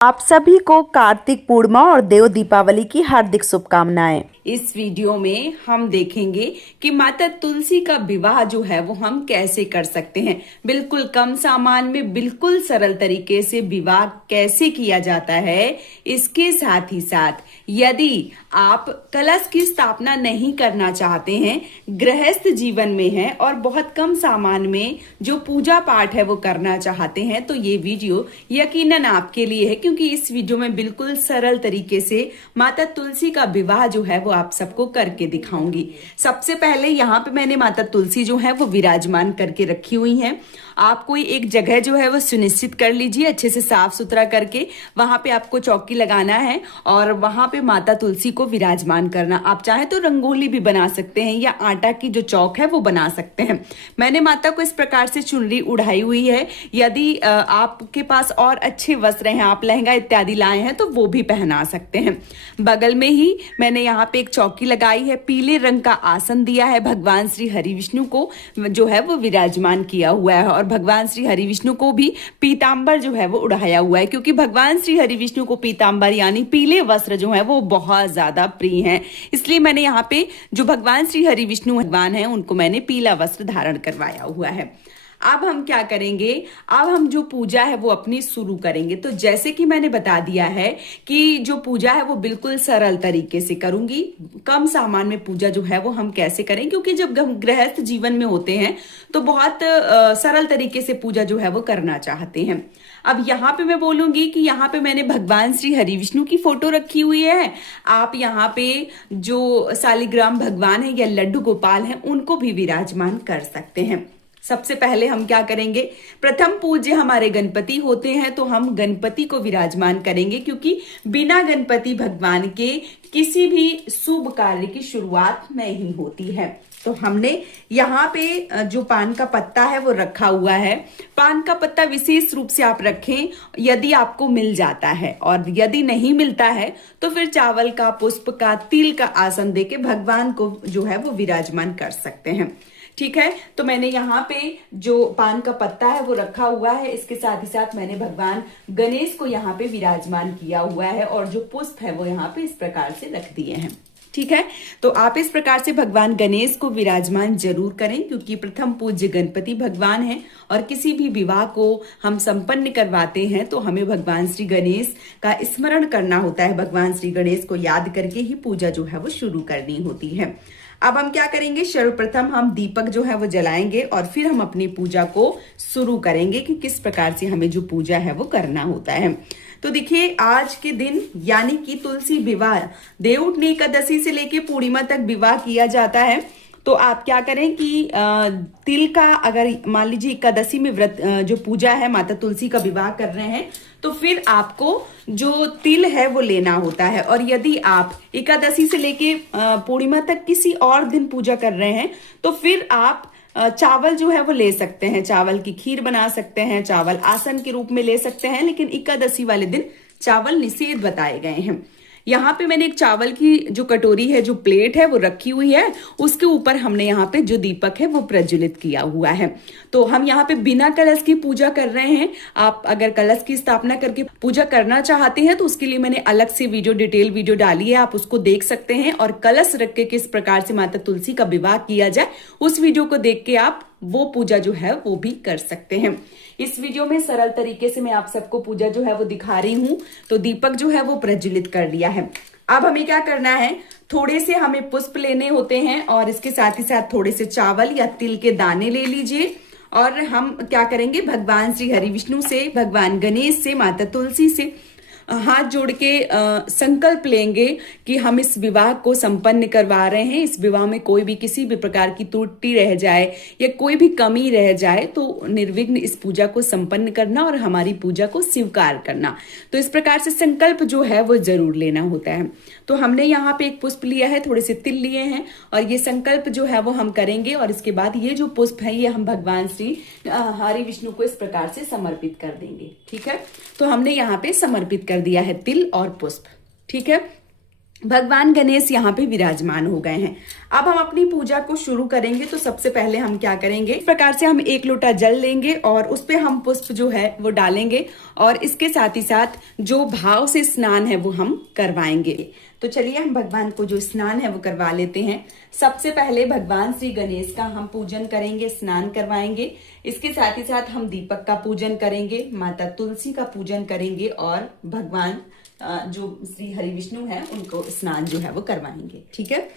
आप सभी को कार्तिक पूर्णिमा और देव दीपावली की हार्दिक शुभकामनाएं। इस वीडियो में हम देखेंगे कि माता तुलसी का विवाह जो है वो हम कैसे कर सकते हैं। बिल्कुल कम सामान में बिल्कुल सरल तरीके से विवाह कैसे किया जाता है। इसके साथ ही साथ यदि आप कलश की स्थापना नहीं करना चाहते हैं, गृहस्थ जीवन में हैं और बहुत कम सामान में जो पूजा पाठ है वो करना चाहते हैं, तो ये वीडियो यकीनन आपके लिए है, क्योंकि इस वीडियो में बिल्कुल सरल तरीके से माता तुलसी का विवाह जो है वो आप सबको करके दिखाऊंगी। सबसे पहले यहाँ पे मैंने माता तुलसी जो है वो विराजमान करके रखी हुई है। आप कोई एक जगह जो है वो सुनिश्चित कर लीजिए, अच्छे से साफ सुथरा करके वहां पे आपको चौकी लगाना है और वहां पे माता तुलसी को विराजमान करना। आप चाहे तो रंगोली भी बना सकते हैं या आटा की जो चौक है वो बना सकते हैं। मैंने माता को इस प्रकार से चुनरी उड़ाई हुई है। यदि आपके पास और अच्छे वस्त्र हैं, आप लहंगा इत्यादि लाए हैं, तो वो भी पहना सकते हैं। बगल में ही मैंने यहाँ पे एक चौकी लगाई है, पीले रंग का आसन दिया है, भगवान श्री हरि विष्णु को जो है वो विराजमान किया हुआ है और भगवान श्री हरि विष्णु को भी पीतांबर जो है वो उड़ाया हुआ है, क्योंकि भगवान श्री हरि विष्णु को पीतांबर यानी पीले वस्त्र जो है वो बहुत ज्यादा प्रिय हैं। इसलिए मैंने यहाँ पे जो भगवान श्री हरि विष्णु भगवान है उनको मैंने पीला वस्त्र धारण करवाया हुआ है। अब हम क्या करेंगे, अब हम जो पूजा है वो अपनी शुरू करेंगे। तो जैसे कि मैंने बता दिया है कि जो पूजा है वो बिल्कुल सरल तरीके से करूंगी। कम सामान में पूजा जो है वो हम कैसे करें, क्योंकि जब हम गृहस्थ जीवन में होते हैं तो बहुत सरल तरीके से पूजा जो है वो करना चाहते हैं। अब यहाँ पे मैं बोलूंगी कि यहाँ पे मैंने भगवान श्री हरि विष्णु की फोटो रखी हुई है। आप यहाँ पे जो शालिग्राम भगवान है या लड्डू गोपाल है उनको भी विराजमान कर सकते हैं। सबसे पहले हम क्या करेंगे, प्रथम पूज्य हमारे गणपति होते हैं तो हम गणपति को विराजमान करेंगे, क्योंकि बिना गणपति भगवान के किसी भी शुभ कार्य की शुरुआत नहीं होती है। तो हमने यहाँ पे जो पान का पत्ता है वो रखा हुआ है। पान का पत्ता विशेष रूप से आप रखें यदि आपको मिल जाता है, और यदि नहीं मिलता है तो फिर चावल का, पुष्प का, तिल का आसन देके भगवान को जो है वो विराजमान कर सकते हैं। ठीक है, तो मैंने यहाँ पे जो पान का पत्ता है वो रखा हुआ है। इसके साथ ही साथ मैंने भगवान गणेश को यहाँ पे विराजमान किया हुआ है और जो पुष्प है वो यहाँ पे इस प्रकार से रख दिए हैं। ठीक है, तो आप इस प्रकार से भगवान गणेश को विराजमान जरूर करें, क्योंकि प्रथम पूज्य गणपति भगवान हैं और किसी भी विवाह को हम संपन्न करवाते हैं तो हमें भगवान श्री गणेश का स्मरण करना होता है। भगवान श्री गणेश को याद करके ही पूजा जो है वो शुरू करनी होती है। अब हम क्या करेंगे, सर्वप्रथम हम दीपक जो है वो जलाएंगे और फिर हम अपनी पूजा को शुरू करेंगे कि किस प्रकार से हमें जो पूजा है वो करना होता है। तो देखिए, आज के दिन यानी कि तुलसी विवाह, देवउठनी एकादशी से लेके पूर्णिमा तक विवाह किया जाता है। तो आप क्या करें कि तिल का, अगर मान लीजिए एकादशी में व्रत जो पूजा है माता तुलसी का विवाह कर रहे हैं तो फिर आपको जो तिल है वो लेना होता है। और यदि आप एकादशी से लेके पूर्णिमा तक किसी और दिन पूजा कर रहे हैं तो फिर आप चावल जो है वो ले सकते हैं। चावल की खीर बना सकते हैं, चावल आसन के रूप में ले सकते हैं, लेकिन एकादशी वाले दिन चावल निषेध बताए गए हैं। यहाँ पे मैंने एक चावल की जो कटोरी है, जो प्लेट है वो रखी हुई है, उसके ऊपर हमने यहाँ पे जो दीपक है वो प्रज्वलित किया हुआ है। तो हम यहाँ पे बिना कलश की पूजा कर रहे हैं। आप अगर कलश की स्थापना करके पूजा करना चाहते हैं तो उसके लिए मैंने अलग से डिटेल वीडियो डाली है, आप उसको देख सकते हैं। और कलश रख के किस प्रकार से माता तुलसी का विवाह किया जाए उस वीडियो को देख के आप वो पूजा जो है वो भी कर सकते हैं। इस वीडियो में सरल तरीके से मैं आप सबको पूजा जो है वो दिखा रही हूं। तो दीपक जो है वो प्रज्वलित कर लिया है। अब हमें क्या करना है, थोड़े से हमें पुष्प लेने होते हैं और इसके साथ ही साथ थोड़े से चावल या तिल के दाने ले लीजिए। और हम क्या करेंगे, भगवान श्री हरि विष्णु से, भगवान गणेश से, माता तुलसी से हाथ जोड़ के संकल्प लेंगे कि हम इस विवाह को संपन्न करवा रहे हैं। इस विवाह में कोई भी किसी भी प्रकार की त्रुटि रह जाए या कोई भी कमी रह जाए तो निर्विघ्न इस पूजा को संपन्न करना और हमारी पूजा को स्वीकार करना। तो इस प्रकार से संकल्प जो है वो जरूर लेना होता है। तो हमने यहाँ पे एक पुष्प लिया है, थोड़े से तिल लिए हैं और ये संकल्प जो है वो हम करेंगे। और इसके बाद ये जो पुष्प है ये हम भगवान श्री हरि विष्णु को इस प्रकार से समर्पित कर देंगे। ठीक है, तो हमने यहाँ पे समर्पित कर दिया है तिल और पुष्प। ठीक है, भगवान गणेश यहाँ पे विराजमान हो गए हैं। अब हम अपनी पूजा को शुरू करेंगे। तो सबसे पहले हम क्या करेंगे, इस प्रकार से हम 1 लोटा जल लेंगे और उस पे हम पुष्प जो है वो डालेंगे और इसके साथ ही साथ जो भाव से स्नान है वो हम करवाएंगे। तो चलिए हम भगवान को जो स्नान है वो करवा लेते हैं। सबसे पहले भगवान श्री गणेश का हम पूजन करेंगे, स्नान करवाएंगे। इसके साथ ही साथ हम दीपक का पूजन करेंगे, माता तुलसी का पूजन करेंगे और भगवान जो श्री हरि विष्णु है उनको स्नान जो है वो करवाएंगे। ठीक है,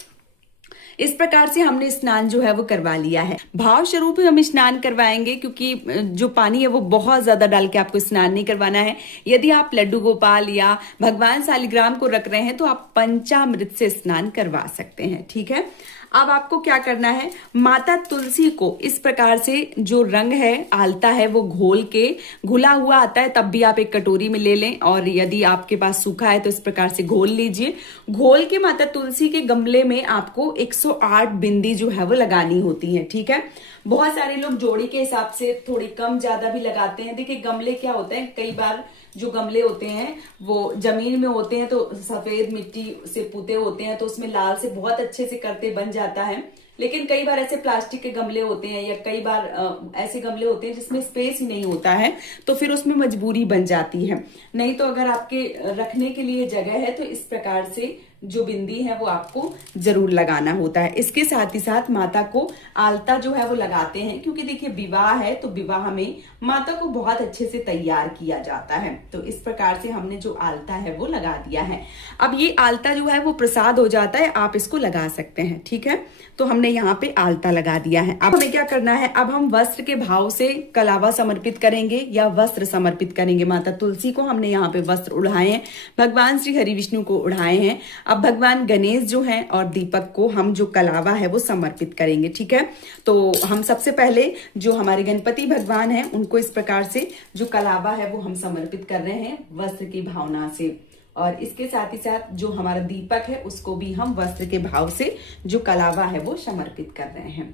इस प्रकार से हमने स्नान जो है वो करवा लिया है। भाव स्वरूप हम स्नान करवाएंगे क्योंकि जो पानी है वो बहुत ज्यादा डाल के आपको स्नान नहीं करवाना है। यदि आप लड्डू गोपाल या भगवान शालिग्राम को रख रहे हैं तो आप पंचामृत से स्नान करवा सकते हैं। ठीक है, अब आपको क्या करना है, माता तुलसी को इस प्रकार से जो रंग है आलता है वो घोल के, घुला हुआ आता है तब भी आप एक कटोरी में ले लें और यदि आपके पास सूखा है तो इस प्रकार से घोल लीजिए। घोल के माता तुलसी के गमले में आपको 108 बिंदी जो है वो लगानी होती है। ठीक है, बहुत सारे लोग जोड़ी के हिसाब से थोड़ी कम ज्यादा भी लगाते हैं। देखिए गमले क्या होते हैं, कई बार जो गमले होते हैं वो जमीन में होते हैं तो सफेद मिट्टी से पुते होते हैं तो उसमें लाल से बहुत अच्छे से करते बन जाता है। लेकिन कई बार ऐसे प्लास्टिक के गमले होते हैं या कई बार ऐसे गमले होते हैं जिसमें स्पेस ही नहीं होता है तो फिर उसमें मजबूरी बन जाती है। नहीं तो अगर आपके रखने के लिए जगह है तो इस प्रकार से जो बिंदी है वो आपको जरूर लगाना होता है। इसके साथ ही साथ माता को आलता जो है वो लगाते हैं क्योंकि देखिए विवाह है तो विवाह में माता को बहुत अच्छे से तैयार किया जाता है। तो इस प्रकार से हमने जो आलता है वो लगा दिया है। अब ये आलता जो है वो प्रसाद हो जाता है, आप इसको लगा सकते हैं। ठीक है, तो हमने यहाँ पे आलता लगा दिया है। अब हमें क्या करना है, अब हम वस्त्र के भाव से कलावा समर्पित करेंगे या वस्त्र समर्पित करेंगे। माता तुलसी को हमने यहाँ पे वस्त्र उड़ाए हैं, भगवान श्री हरि विष्णु को उड़ाए हैं। अब भगवान गणेश जो हैं और दीपक को हम जो कलावा है वो समर्पित करेंगे। ठीक है, तो हम सबसे पहले जो हमारे गणपति भगवान हैं उनको इस प्रकार से जो कलावा है वो हम समर्पित कर रहे हैं वस्त्र की भावना से। और इसके साथ ही साथ जो हमारा दीपक है उसको भी हम वस्त्र के भाव से जो कलावा है वो समर्पित कर रहे हैं।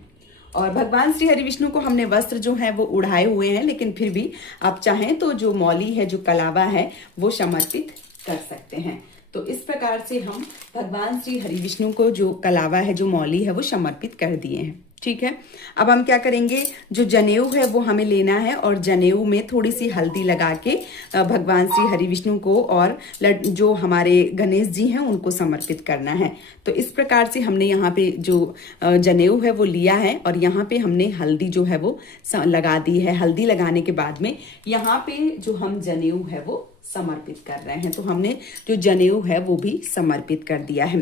और भगवान श्री हरि विष्णु को हमने वस्त्र जो है वो उड़ाए हुए हैं, लेकिन फिर भी आप चाहें तो जो मौली है, जो कलावा है वो समर्पित कर सकते हैं। तो इस प्रकार से हम भगवान श्री हरि विष्णु को जो कलावा है, जो मौली है वो समर्पित कर दिए हैं। ठीक है, अब हम क्या करेंगे, जो जनेऊ है वो हमें लेना है और जनेऊ में थोड़ी सी हल्दी लगा के भगवान श्री हरि विष्णु को और जो हमारे गणेश जी हैं उनको समर्पित करना है। तो इस प्रकार से हमने यहाँ पे जो जनेऊ है वो लिया है और यहाँ पे हमने हल्दी जो है वो लगा दी है। हल्दी लगाने के बाद में यहाँ पे जो हम जनेऊ है वो समर्पित कर रहे हैं। तो हमने जो जनेऊ है वो भी समर्पित कर दिया है।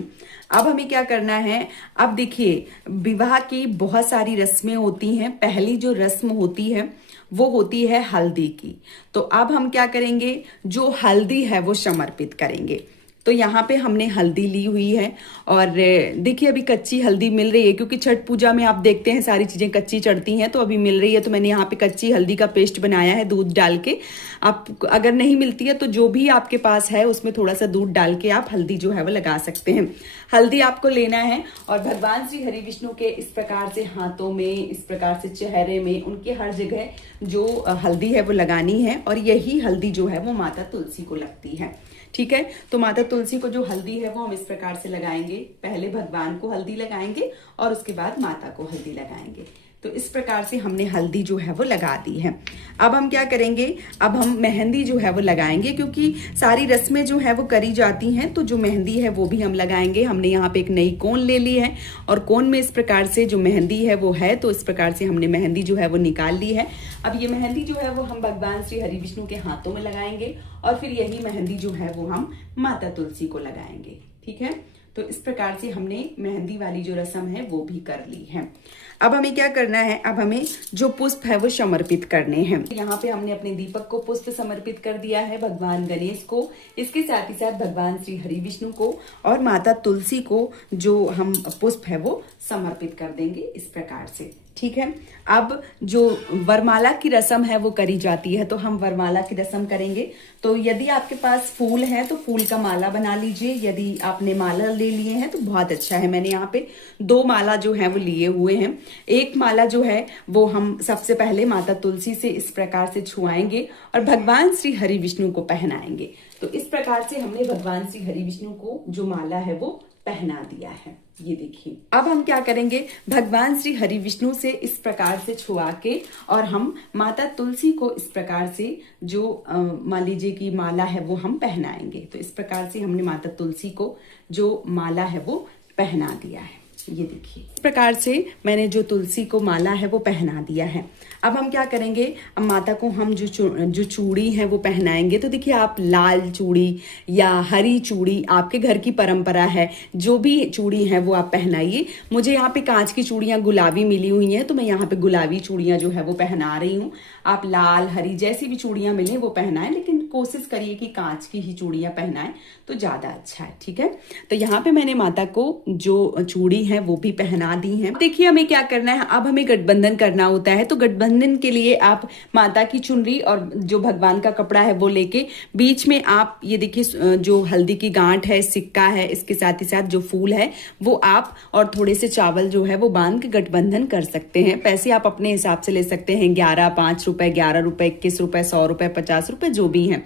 अब हमें क्या करना है, अब देखिए विवाह की बहुत सारी रस्में होती हैं। पहली जो रस्म होती है वो होती है हल्दी की। तो अब हम क्या करेंगे, जो हल्दी है वो समर्पित करेंगे। तो यहाँ पे हमने हल्दी ली हुई है और देखिए अभी कच्ची हल्दी मिल रही है क्योंकि छठ पूजा में आप देखते हैं सारी चीजें कच्ची चढ़ती हैं, तो अभी मिल रही है। तो मैंने यहाँ पे कच्ची हल्दी का पेस्ट बनाया है दूध डाल के। आप अगर नहीं मिलती है तो जो भी आपके पास है उसमें थोड़ा सा दूध डाल के आप हल्दी जो है वो लगा सकते हैं। हल्दी आपको लेना है और भगवान श्री हरि विष्णु के इस प्रकार से हाथों में, इस प्रकार से चेहरे में, उनके हर जगह जो हल्दी है वो लगानी है और यही हल्दी जो है वो माता तुलसी को लगती है। ठीक है, तो माता तुलसी को जो हल्दी है वो हम इस प्रकार से लगाएंगे। पहले भगवान को हल्दी लगाएंगे और उसके बाद माता को हल्दी लगाएंगे। तो इस प्रकार से हमने हल्दी जो है वो लगा दी है। अब हम क्या करेंगे, अब हम मेहंदी जो है वो लगाएंगे क्योंकि सारी रस्में जो है वो करी जाती हैं। तो जो मेहंदी है वो भी हम लगाएंगे। हमने यहाँ पे एक नई कोन ले ली है और कोन में इस प्रकार से जो मेहंदी है वो है, तो इस प्रकार से हमने मेहंदी जो है वो निकाल ली है। अब ये मेहंदी जो है वो हम भगवान श्री हरि विष्णु के हाथों में लगाएंगे और फिर यही मेहंदी जो है वो हम माता तुलसी को लगाएंगे। ठीक है, तो इस प्रकार से हमने मेहंदी वाली जो रस्म है वो भी कर ली है। अब हमें क्या करना है, अब हमें जो पुष्प है वो समर्पित करने हैं। यहाँ पे हमने अपने दीपक को पुष्प समर्पित कर दिया है, भगवान गणेश को, इसके साथ ही साथ भगवान श्री हरि विष्णु को और माता तुलसी को जो हम पुष्प है वो समर्पित कर देंगे इस प्रकार से। ठीक है, अब जो वरमाला की रस्म है वो करी जाती है, तो हम वरमाला की रस्म करेंगे। तो यदि आपके पास फूल है तो फूल का माला बना लीजिए। यदि आपने माला ले लिए हैं तो बहुत अच्छा है। मैंने यहाँ पे 2 माला जो है वो लिए हुए हैं। एक माला जो है वो हम सबसे पहले माता तुलसी से इस प्रकार से छुआएंगे और भगवान श्री हरि विष्णु को पहनाएंगे। तो इस प्रकार प्रकार से हमने भगवान श्री हरि विष्णु को जो माला है वो पहना दिया है। ये देखिए, अब हम क्या करेंगे, भगवान श्री हरि विष्णु से इस प्रकार से छुआ के और हम माता तुलसी को इस प्रकार से जो मान लीजिए की माला है वो हम पहनाएंगे। तो इस प्रकार से हमने माता तुलसी को जो माला है वो पहना दिया है। ये देखिए, इस प्रकार से मैंने जो तुलसी को माला है वो पहना दिया है। अब हम क्या करेंगे, अब माता को हम जो चूड़ी है वो पहनाएंगे। तो देखिए, आप लाल चूड़ी या हरी चूड़ी, आपके घर की परंपरा है, जो भी चूड़ी है वो आप पहनाइए। मुझे यहाँ पे कांच की चूड़ियां गुलाबी मिली हुई हैं, तो मैं यहाँ पे गुलाबी चूड़ियां जो है वो पहना रही हूँ। आप लाल हरी जैसी भी चूड़ियां मिले वो पहनाएं, लेकिन कोशिश करिए कि कांच की ही चूड़ियां पहनाएं तो ज्यादा अच्छा है। ठीक है, तो यहाँ पे मैंने माता को जो चूड़ी है वो भी पहना दी है। देखिए, हमें क्या करना है, अब हमें गठबंधन करना होता है। तो गठबंधन के लिए आप माता की चुनरी और जो भगवान का कपड़ा है वो लेके बीच में आप ये देखिए जो हल्दी की गांठ है, सिक्का है, इसके साथ ही साथ जो फूल है वो आप और थोड़े से चावल जो है वो बांध के गठबंधन कर सकते हैं। पैसे आप अपने हिसाब से ले सकते हैं, 11, 5 रुपए, 11 रुपए, 21 रुपए, 100 रुपए, 50 रुपए, जो भी है।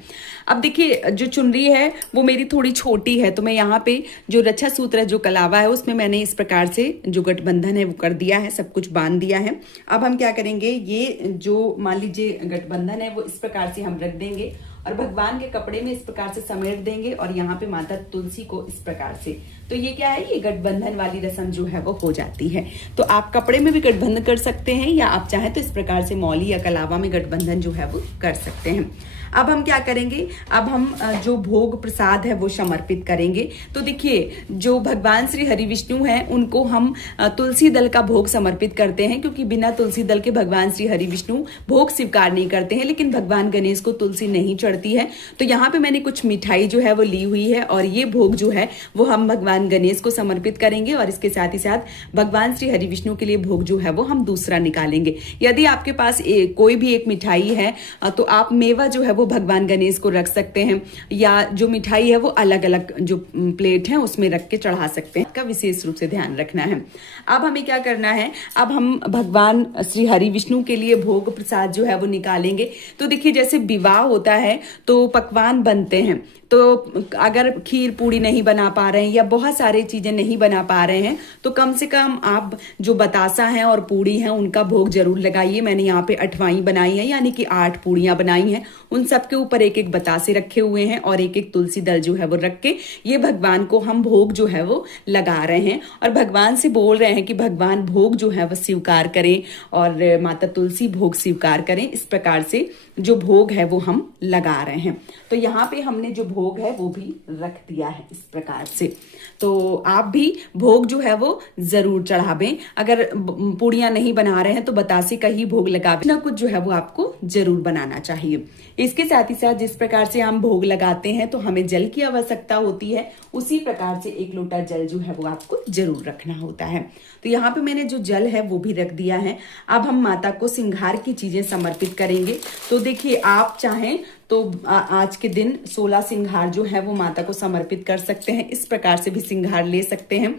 अब देखिए, जो चुनरी है वो मेरी थोड़ी छोटी है, तो मैं यहाँ पे जो रक्षा सूत्र है, जो कलावा है, उसमें मैंने इस प्रकार से जो गठबंधन है वो कर दिया है, सब कुछ बांध दिया है। अब हम क्या करेंगे, ये जो मान लीजिए गठबंधन है वो इस प्रकार से हम रख देंगे और भगवान के कपड़े में इस प्रकार से समेट देंगे और यहाँ पे माता तुलसी को इस प्रकार से। तो ये क्या है, ये गठबंधन वाली रस्म जो है वो हो जाती है। तो आप कपड़े में भी गठबंधन कर सकते हैं या आप चाहें तो इस प्रकार से मौली या कलावा में गठबंधन जो है वो कर सकते हैं। अब हम क्या करेंगे, अब हम जो भोग प्रसाद है वो समर्पित करेंगे। तो देखिए, जो भगवान श्री हरि विष्णु हैं उनको हम तुलसी दल का भोग समर्पित करते हैं, क्योंकि बिना तुलसी दल के भगवान श्री हरि विष्णु भोग स्वीकार नहीं करते हैं। लेकिन भगवान गणेश को तुलसी नहीं चढ़ती है, तो यहाँ पे मैंने कुछ मिठाई जो है वो ली हुई है और ये भोग जो है वो हम भगवान गणेश को समर्पित करेंगे और इसके साथ ही साथ भगवान श्री हरि विष्णु के लिए भोग जो है वो हम दूसरा निकालेंगे। यदि आपके पास कोई भी एक मिठाई है तो आप मेवा जो है वो भगवान गणेश को रख सकते हैं, या जो मिठाई है वो अलग अलग जो प्लेट है उसमें रख के चढ़ा सकते हैं। इसका विशेष रूप से ध्यान रखना है। अब हमें क्या करना है, अब हम भगवान श्री हरि विष्णु के लिए भोग प्रसाद जो है वो निकालेंगे। तो देखिए, जैसे विवाह होता है तो पकवान बनते हैं, तो अगर खीर पूड़ी नहीं बना पा रहे हैं या बहुत सारी चीजें नहीं बना पा रहे हैं तो कम से कम आप जो बतासा है और पूड़ी है उनका भोग जरूर लगाइए। मैंने यहाँ पे 8वाई बनाई है, यानी कि 8 पूड़ियां बनाई हैं। उन सबके ऊपर एक एक बतासे रखे हुए हैं और एक एक तुलसी दल जो है वो रख के ये भगवान को हम भोग जो है वो लगा रहे हैं और भगवान से बोल रहे हैं कि भगवान भोग जो है वो स्वीकार करें और माता तुलसी भोग स्वीकार करें। इस प्रकार से जो भोग है वो हम लगा रहे हैं। तो यहाँ पे हमने जो भोग है वो भी रख दिया है इस प्रकार से। तो आप भी भोग जो है वो जरूर चढ़ावें। अगर पूड़ियां नहीं बना रहे हैं तो बतासे का ही भोग लगावें, ना कुछ जो है वो आपको जरूर बनाना चाहिए। इसके साथ ही साथ जिस प्रकार से हम भोग लगाते हैं तो हमें जल की आवश्यकता होती है, उसी प्रकार से 1 लोटा जल जो है वो आपको जरूर रखना होता है। तो यहाँ पे मैंने जो जल है वो भी रख दिया है। अब हम माता को श्रृंगार की चीजें समर्पित करेंगे। तो देखिए, आप चाहें तो आज के दिन 16 श्रृंगार जो है वो माता को समर्पित कर सकते हैं। इस प्रकार से भी श्रृंगार ले सकते हैं।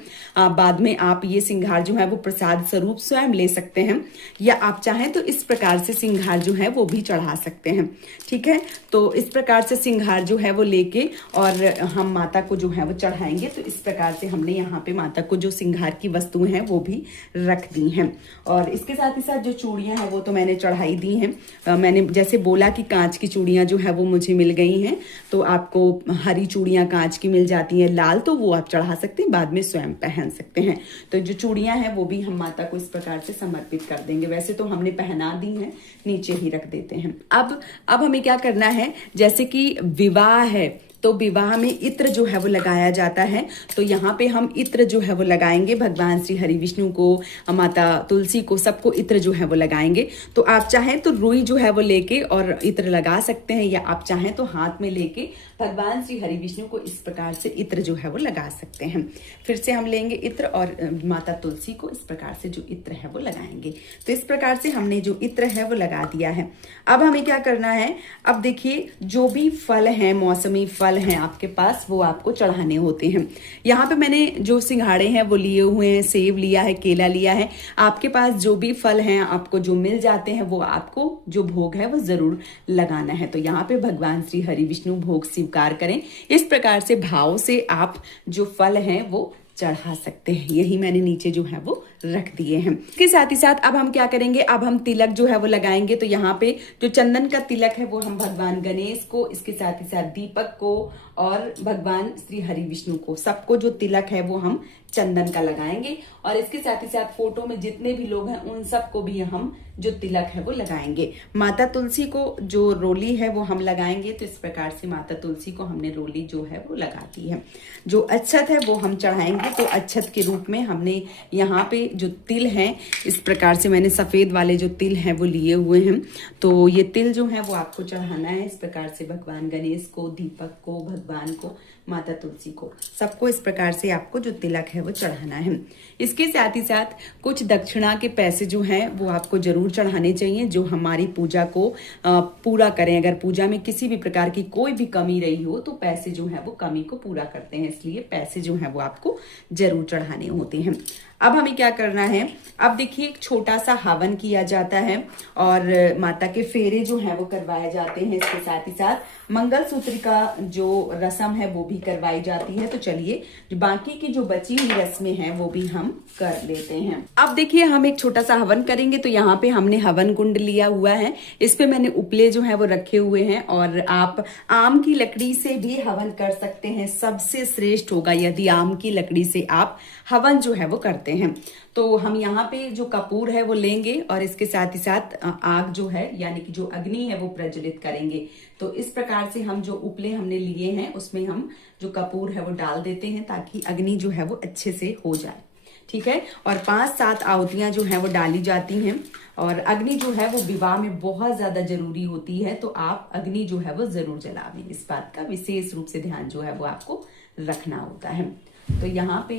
बाद में आप ये श्रृंगार जो है वो प्रसाद स्वरूप स्वयं ले सकते हैं, या आप चाहें तो इस प्रकार से श्रृंगार जो है वो भी चढ़ा सकते हैं। ठीक है, तो इस प्रकार से श्रृंगार जो है वो लेके और हम माता को जो है वो चढ़ाएंगे। तो इस प्रकार से हमने यहाँ पे माता को जो श्रृंगार की वस्तुएं हैं वो भी रख दी हैं। और इसके साथ ही साथ जो चूड़ियां हैं वो तो मैंने चढ़ाई दी हैं। मैंने जैसे बोला कि कांच की चूड़ियां जो है वो मुझे मिल गई हैं, तो आपको हरी चूड़ियां कांच की मिल जाती हैं, लाल तो वो आप चढ़ा सकते हैं, बाद में स्वयं पहन सकते हैं। तो जो चूड़ियां हैं वो भी हम माता को इस प्रकार से समर्पित कर देंगे। वैसे तो हमने पहना दी हैं, नीचे ही रख देते हैं। अब हमें क्या करना है, जैसे कि विवाह है तो विवाह में इत्र जो है वो लगाया जाता है। तो यहाँ पे हम इत्र जो है वो लगाएंगे, भगवान श्री हरि विष्णु को, माता तुलसी को, सबको इत्र जो है वो लगाएंगे। तो आप चाहें तो रुई जो है वो लेके और इत्र लगा सकते हैं, या आप चाहें तो हाथ में लेके भगवान श्री हरि विष्णु को इस प्रकार से इत्र जो है वो लगा सकते हैं। फिर से हम लेंगे इत्र और माता तुलसी को इस प्रकार से जो इत्र है वो लगाएंगे। तो इस प्रकार से हमने जो इत्र है वो लगा दिया है। अब हमें क्या करना है, अब देखिए, जो भी फल हैं, मौसमी फल हैं आपके पास, वो आपको चढ़ाने होते हैं। यहाँ पे मैंने जो सिंघाड़े हैं वो लिए हुए हैं, सेब लिया है, केला लिया है। आपके पास जो भी फल हैं, आपको जो मिल जाते हैं, वो आपको जो भोग है वो जरूर लगाना है। तो यहाँ पे भगवान श्री हरि विष्णु भोग स्वीकार करें। इस प्रकार से भाव से आप जो फल हैं वो चढ़ा सकते हैं। यही मैंने नीचे जो है वो रख दिए हैं। इसके साथ ही साथ अब हम क्या करेंगे, अब हम तिलक जो है वो लगाएंगे। तो यहाँ पे जो चंदन का तिलक है वो हम भगवान गणेश को, इसके साथ ही साथ दीपक को और भगवान श्री हरि विष्णु को, सबको जो तिलक है वो हम चंदन का लगाएंगे। और इसके साथ ही साथ फोटो में जितने भी लोग हैं उन सबको भी हम जो तिलक है वो लगाएंगे। माता तुलसी को जो रोली है वो हम लगाएंगे। तो इस प्रकार से माता तुलसी को हमने रोली जो है वो लगा दी है। जो अक्षत है वो हम चढ़ाएंगे। तो अक्षत के रूप में हमने यहाँ पे जो तिल हैं, इस प्रकार से मैंने सफेद वाले जो तिल हैं वो लिए हुए हैं। तो ये तिल जो है वो आपको चढ़ाना है इस प्रकार से भगवान गणेश को, दीपक को, भगवान को, माता तुलसी को, सबको इस प्रकार से आपको जो तिलक है वो चढ़ाना है। इसके साथ ही साथ कुछ दक्षिणा के पैसे जो हैं वो आपको जरूर चढ़ाने चाहिए, जो हमारी पूजा को पूरा करें। अगर पूजा में किसी भी प्रकार की कोई भी कमी रही हो तो पैसे जो है वो कमी को पूरा करते हैं, इसलिए पैसे जो है वो आपको जरूर चढ़ाने होते हैं। अब हमें क्या करना है, अब देखिए एक छोटा सा हवन किया जाता है और माता के फेरे जो है वो करवाए जाते हैं। इसके साथ ही साथ मंगलसूत्र का जो रस्म है वो भी करवाई जाती है। तो चलिए बाकी की जो बची हुई रस्में हैं वो भी हम कर लेते हैं। अब देखिए हम एक छोटा सा हवन करेंगे। तो यहाँ पे हमने हवन कुंड लिया हुआ है, इस पे मैंने उपले जो है वो रखे हुए हैं। और आप आम की लकड़ी से भी हवन कर सकते हैं, सबसे श्रेष्ठ होगा यदि आम की लकड़ी से आप हवन जो है वो करते हैं। तो हम यहाँ पे जो कपूर है वो लेंगे और इसके साथ ही साथ आग जो है यानी कि जो अग्नि है वो प्रज्वलित करेंगे। तो इस प्रकार से हम जो उपले हमने लिए हैं उसमें हम जो कपूर है वो डाल देते हैं ताकि अग्नि जो है वो अच्छे से हो जाए, ठीक है। और 5-7 आहुतियां जो है वो डाली जाती हैं। और अग्नि जो है वो विवाह में बहुत ज्यादा जरूरी होती है, तो आप अग्नि जो है वो जरूर जलावें। इस बात का विशेष रूप से ध्यान जो है वो आपको रखना होता है। तो यहाँ पे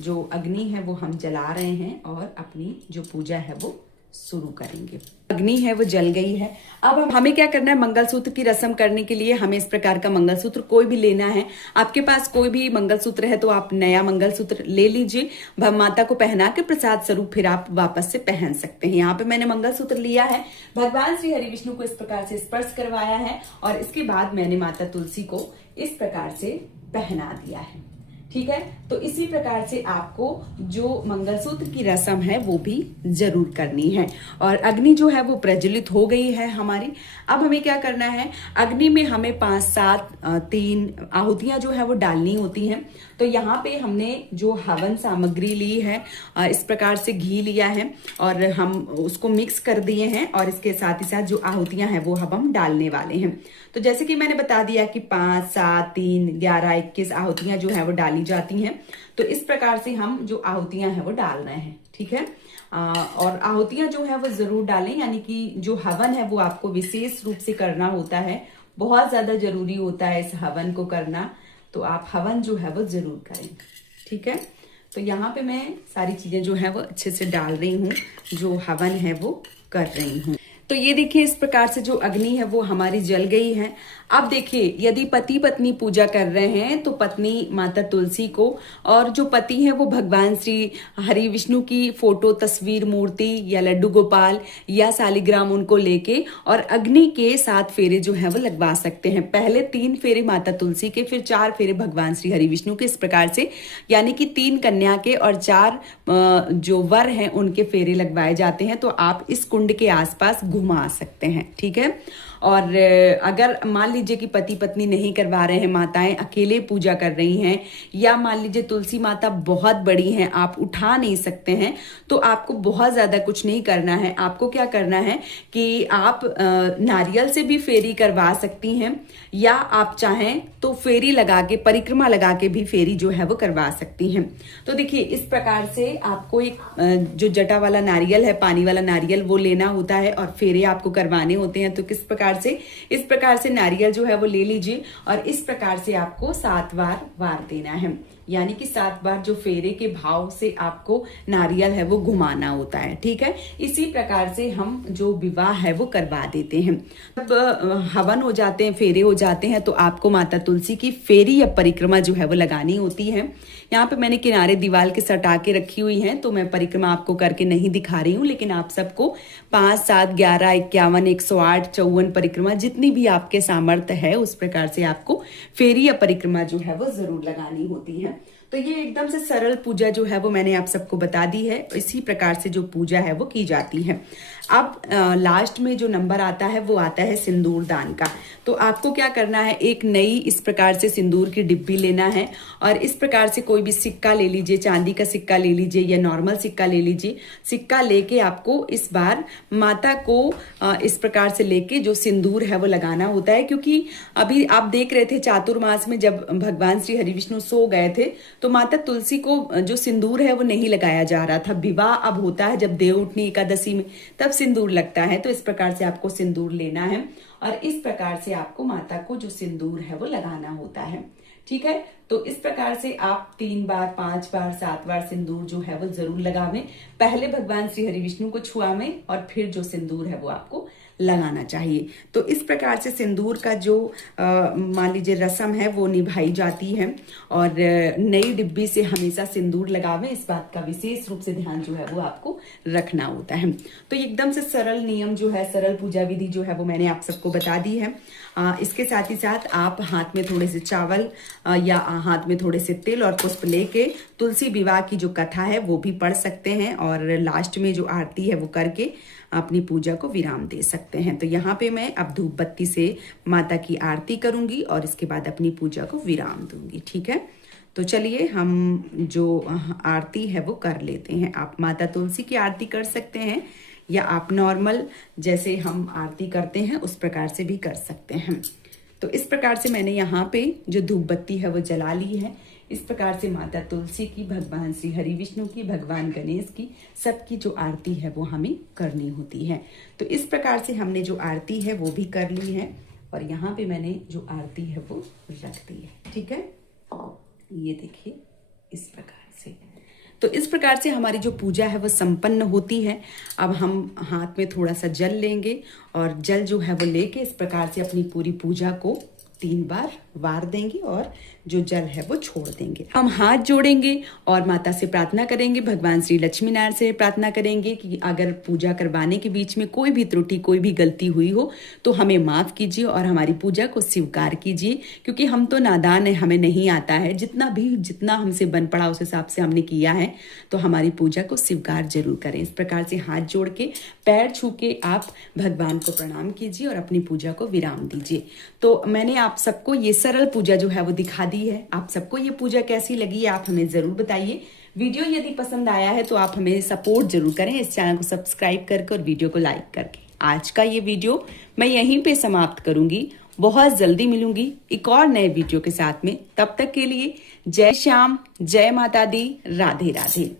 जो अग्नि है वो हम जला रहे हैं और अपनी जो पूजा है वो शुरू करेंगे। अग्नि है वो जल गई है। अब हमें क्या करना है, मंगलसूत्र की रस्म करने के लिए हमें इस प्रकार का मंगलसूत्र कोई भी लेना है। आपके पास कोई भी मंगलसूत्र है तो आप नया मंगलसूत्र ले लीजिए, माता को पहना के प्रसाद स्वरूप फिर आप वापस से पहन सकते हैं। यहाँ पे मैंने मंगलसूत्र लिया है, भगवान श्री हरि विष्णु को इस प्रकार से स्पर्श करवाया है और इसके बाद मैंने माता तुलसी को इस प्रकार से पहना दिया है, ठीक है। तो इसी प्रकार से आपको जो मंगलसूत्र की रस्म है वो भी जरूर करनी है। और अग्नि जो है वो प्रज्वलित हो गई है हमारी। अब हमें क्या करना है, अग्नि में हमें 5-7 3 आहुतियां जो है वो डालनी होती हैं। तो यहाँ पे हमने जो हवन सामग्री ली है, इस प्रकार से घी लिया है और हम उसको मिक्स कर दिए हैं और इसके साथ ही साथ जो आहुतियां हैं वो हम डालने वाले हैं। तो जैसे कि मैंने बता दिया कि 5, 7, 3, 11, 21 आहुतियां जो है वो डाली जाती हैं। तो इस प्रकार से हम जो आहुतियां हैं वो डाल रहे हैं, ठीक है। और आहुतियां जो है वो जरूर डालें, यानी कि जो हवन है वो आपको विशेष रूप से करना होता है, बहुत ज्यादा जरूरी होता है इस हवन को करना। तो आप हवन जो है वो जरूर करें, ठीक है। तो यहाँ पे मैं सारी चीजें जो है वो अच्छे से डाल रही हूँ, जो हवन है वो कर रही हूँ। तो ये देखिए इस प्रकार से जो अग्नि है वो हमारी जल गई है। अब देखिए यदि पति पत्नी पूजा कर रहे हैं तो पत्नी माता तुलसी को और जो पति है वो भगवान श्री हरि विष्णु की फोटो, तस्वीर, मूर्ति या लड्डू गोपाल या सालिग्राम उनको लेके और अग्नि के 7 फेरे जो है वो लगवा सकते हैं। पहले 3 फेरे माता तुलसी के, फिर 4 फेरे भगवान श्री हरि विष्णु के, इस प्रकार से यानी कि 3 कन्या के और 4 जो वर हैं उनके फेरे लगवाए जाते हैं। तो आप इस कुंड के आसपास घुमा सकते हैं, ठीक है। और अगर मान लीजिए कि पति पत्नी नहीं करवा रहे हैं, माताएं अकेले पूजा कर रही हैं, या मान लीजिए तुलसी माता बहुत बड़ी हैं, आप उठा नहीं सकते हैं, तो आपको बहुत ज्यादा कुछ नहीं करना है। आपको क्या करना है कि आप नारियल से भी फेरी करवा सकती हैं, या आप चाहें तो फेरी लगा के, परिक्रमा लगा के भी फेरी जो है वो करवा सकती हैं। तो देखिए इस प्रकार से आपको एक जो जटा वाला नारियल है, पानी वाला नारियल, वो लेना होता है और फेरे आपको करवाने होते हैं। तो किस प्रकार से, इस प्रकार से नारियल जो है वो ले लीजिए और इस प्रकार से आपको 7 बार वार देना है, यानी कि 7 बार जो फेरे के भाव से आपको नारियल है वो घुमाना होता है, ठीक है। इसी प्रकार से हम जो विवाह है वो करवा देते हैं। जब हवन हो जाते हैं, फेरे हो जाते हैं, तो आपको माता तुलसी की फेरी या परिक्रमा जो है वो लगानी होती है। यहाँ पे मैंने किनारे दीवार के सटा के रखी हुई है, तो मैं परिक्रमा आपको करके नहीं दिखा रही हूँ, लेकिन आप सबको 5, 7, 11, 51, 108, 54 परिक्रमा जितनी भी आपके सामर्थ्य है उस प्रकार से आपको फेरी या परिक्रमा जो है वो जरूर लगानी होती है। तो ये एकदम से सरल पूजा जो है वो मैंने आप सबको बता दी है। इसी प्रकार से जो पूजा है वो की जाती है। अब लास्ट में जो नंबर आता है वो आता है सिंदूर दान का। तो आपको क्या करना है, एक नई इस प्रकार से सिंदूर की डिब्बी लेना है और इस प्रकार से कोई भी सिक्का ले लीजिए, चांदी का सिक्का ले लीजिए या नॉर्मल सिक्का ले लीजिए। सिक्का लेके आपको इस बार माता को इस प्रकार से लेके जो सिंदूर है वो लगाना होता है, क्योंकि अभी आप देख रहे थे चातुर्मास में जब भगवान श्री हरि विष्णु सो गए थे तो माता तुलसी को जो सिंदूर है वो नहीं लगाया जा रहा था। विवाह अब होता है जब देवउठनी एकादशी में, तब सिंदूर लगता है। तो इस प्रकार से आपको सिंदूर लेना है और इस प्रकार से आपको माता को जो सिंदूर है वो लगाना होता है। ठीक है, तो इस प्रकार से आप 3 बार 5 बार 7 बार सिंदूर जो है वो जरूर लगावें। पहले भगवान श्री हरि विष्णु को छुआवें और फिर जो सिंदूर है वो आपको लगाना चाहिए। तो इस प्रकार से सिंदूर का जो मान लीजिए रस्म है वो निभाई जाती है और नई डिब्बी से हमेशा सिंदूर लगावें, इस बात का विशेष रूप से ध्यान जो है वो आपको रखना होता है। तो एकदम से सरल नियम जो है, सरल पूजा विधि जो है वो मैंने आप सबको बता दी है। इसके साथ ही साथ आप हाथ में थोड़े से चावल या हाथ में थोड़े से तिल और पुष्प लेके तुलसी विवाह की जो कथा है वो भी पढ़ सकते हैं और लास्ट में जो आरती है वो करके अपनी पूजा को विराम दे सकते हैं। तो यहाँ पे मैं अब धूप बत्ती से माता की आरती करूंगी और इसके बाद अपनी पूजा को विराम दूंगी। ठीक है, तो चलिए हम जो आरती है वो कर लेते हैं। आप माता तुलसी की आरती कर सकते हैं या आप नॉर्मल जैसे हम आरती करते हैं उस प्रकार से भी कर सकते हैं। तो इस प्रकार से मैंने यहाँ पे जो धूप बत्ती है वो जला ली है। इस प्रकार से माता तुलसी की, भगवान श्री हरि विष्णु की, भगवान गणेश की, सबकी जो आरती है वो हमें करनी होती है। तो इस प्रकार से हमने जो आरती है वो भी कर ली है और यहाँ पे मैंने जो आरती है वो रख दी है। ठीक है, ये देखिए इस प्रकार से। तो इस प्रकार से हमारी जो पूजा है वो संपन्न होती है। अब हम हाथ में थोड़ा सा जल लेंगे और जल जो है वो लेके इस प्रकार से अपनी पूरी पूजा को 3 बार वार देंगे और जो जल है वो छोड़ देंगे। हम हाथ जोड़ेंगे और माता से प्रार्थना करेंगे, भगवान श्री लक्ष्मी नारायण से प्रार्थना करेंगे कि अगर पूजा करवाने के बीच में कोई भी त्रुटि, कोई भी गलती हुई हो तो हमें माफ कीजिए और हमारी पूजा को स्वीकार कीजिए, क्योंकि हम तो नादान है, हमें नहीं आता है। जितना हमसे बन पड़ा उस हिसाब से हमने किया है, तो हमारी पूजा को स्वीकार जरूर करें। इस प्रकार से हाथ जोड़ के, पैर छू के आप भगवान को प्रणाम कीजिए और अपनी पूजा को विराम दीजिए। तो मैंने आप सबको ये सरल पूजा जो है वो दिखा दी है। आप सबको ये पूजा कैसी लगी आप हमें जरूर बताइए। वीडियो यदि पसंद आया है तो आप हमें सपोर्ट जरूर करें, इस चैनल को सब्सक्राइब करके और वीडियो को लाइक करके। आज का ये वीडियो मैं यहीं पे समाप्त करूंगी। बहुत जल्दी मिलूंगी एक और नए वीडियो के साथ में। तब तक के लिए जय श्याम, जय माता दी, राधे राधे।